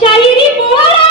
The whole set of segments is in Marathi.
शाहिरी बोला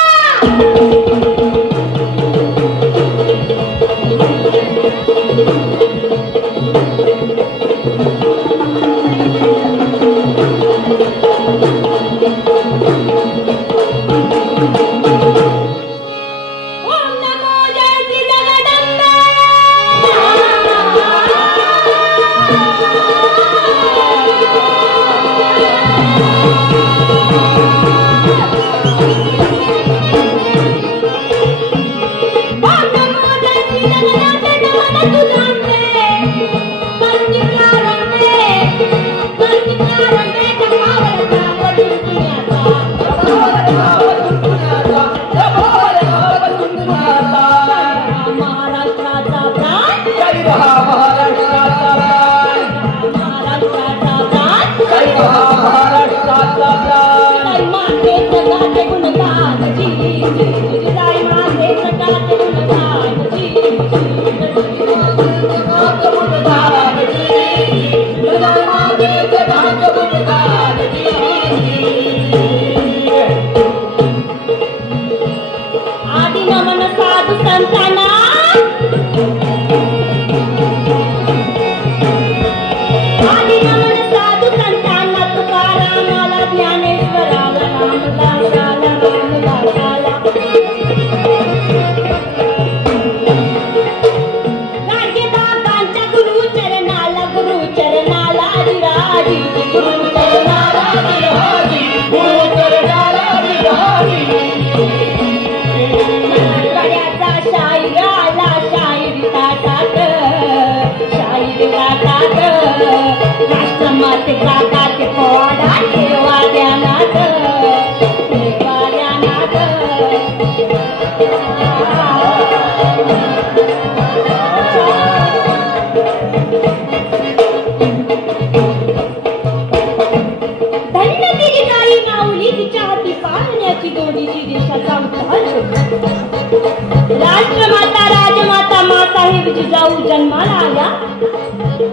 राष्ट्रमाता राजमाता मासाहेब जिजाऊ जन्माला आल्या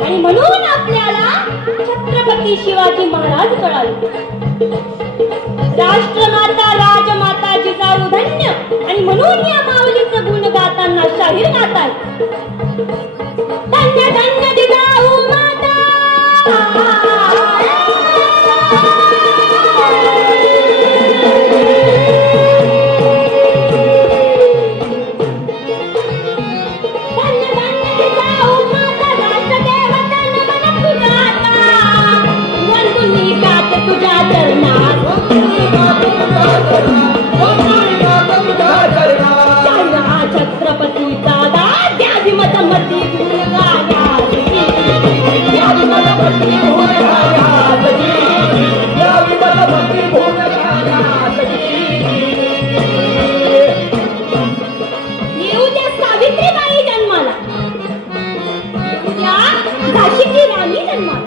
आणि म्हणून आपल्याला छत्रपती शिवाजी महाराज कळाले। राष्ट्रमाता राजमाता जिजाऊ धन्य आणि म्हणून या माऊलीचं गुण गाताना शाहीर गाताय। धन्य धन्य जिजाऊ माता छत्रपती दादा द्यावी मती गुण गाया येऊ द्या सावित्रीबाई जन्माला, येऊ द्या झाशीची राणी जन्माला।